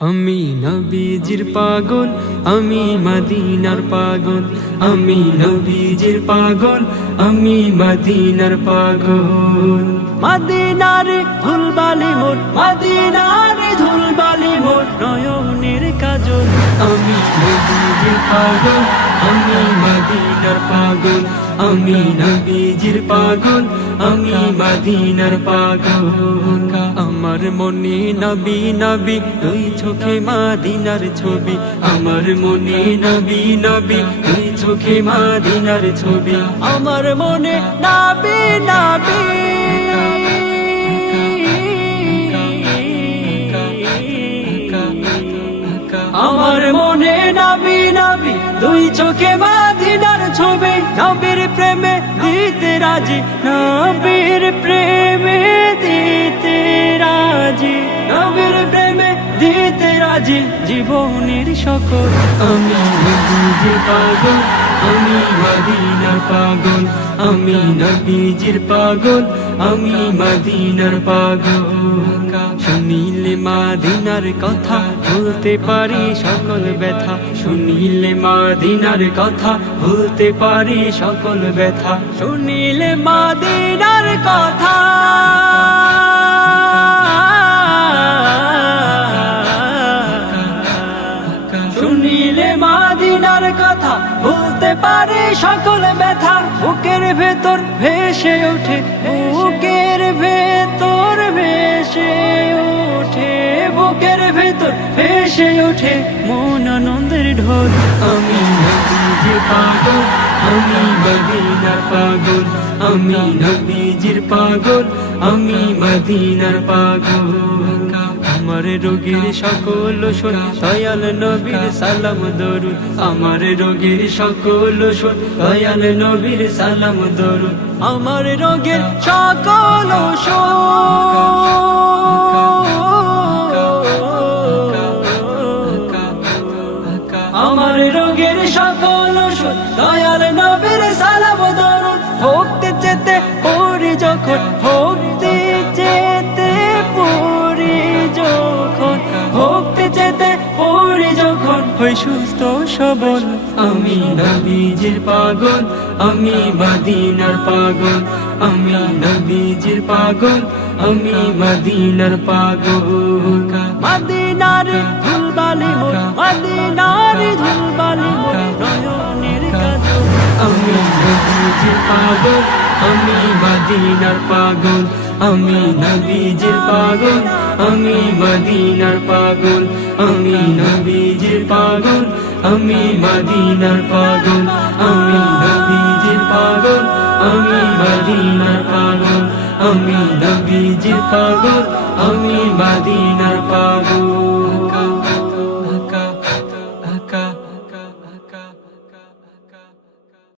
আমি নবীজির পাগল, আমি মদিনার পাগল। আমি নবীজির পাগল, আমি মদিনার পাগল। মদিনার ধুলবালি মোর, মদিনার ধুলবালি মোর নয়নের কাজল। আমি নবীজির পাগল, আমি মদিনার পাগল। আমি নবীজির পাগল, আমি মদিনার পাগল। আমার মনে নবী নবী, দুই চোখে মদিনার ছবি। আমার মনে নবী নবী, দুই চোখে মদিনার ছবি। আমার মনে নবী নবী, আমার মনে নবী নবী, দুই চোখে মদিনার ছবি। নবীর প্রেমে দিতে রাজি, নবীর প্রেমে দিতে রাজি, নবীর প্রেমে দিতে রাজি জীবনের সকল। আমি নবীজির পাগল, আমি মদিনার পাগল। আমি নবীজির পাগল, আমি মদিনার পাগল। শুনিলে মদিনার কথা ভুলতে পারি সকল ব্যথা। শুনিলে মদিনার কথা ভুলতে পারি সকল ব্যথা। শুনিলে মদিনার কথা, শুনিলে মদিনার কথা ভুলতে পারি সকল ব্যথা। বুকের ভেতর ভেসে ওঠে, বুকের ভেতর ভেসে ওঠে, বুকের ভেতর ভেসে ওঠে মন আনন্দের ঢোল। আমি নবীজির পাগল, আমি মদিনার পাগল। আমি নবীজির পাগল, আমি মদিনার পাগল। আমার রোগের সকল ওষুধ দয়াল নবীর সালাম দরুদ। আমার রোগের সকল ওষুধ দয়াল নবীর সালাম দরুদ। আমার রোগের সকল আমার রোগের সকল ওষুধ দয়াল নবীর সালাম দরুদ। ভক্তি চেতে পড়ি যখন, ভক্তি চেতে পড়ি যখন, ভক্তি চেতে পড়ি যখন হই সুস্থ সবল। আমি নবীজির পাগল, আমি মদিনার পাগল। আমি নবীজির পাগল, আমি মদিনার পাগল। মদিনার ধুলবালি মোর, মদিনার ধুলবালি মোর নয়নের কাজল। আমি নবীজির পাগল, আমি মদিনার পাগল। আমি নবীজির পাগল, আমি মদিনার পাগল। আমি নবীজির পাগল, আমি মদিনার পাগল। আমি নবীজির পাগল, আমি মদিনার পাগল। আমি নবীজির পাগল, আমি মদিনার পাগল।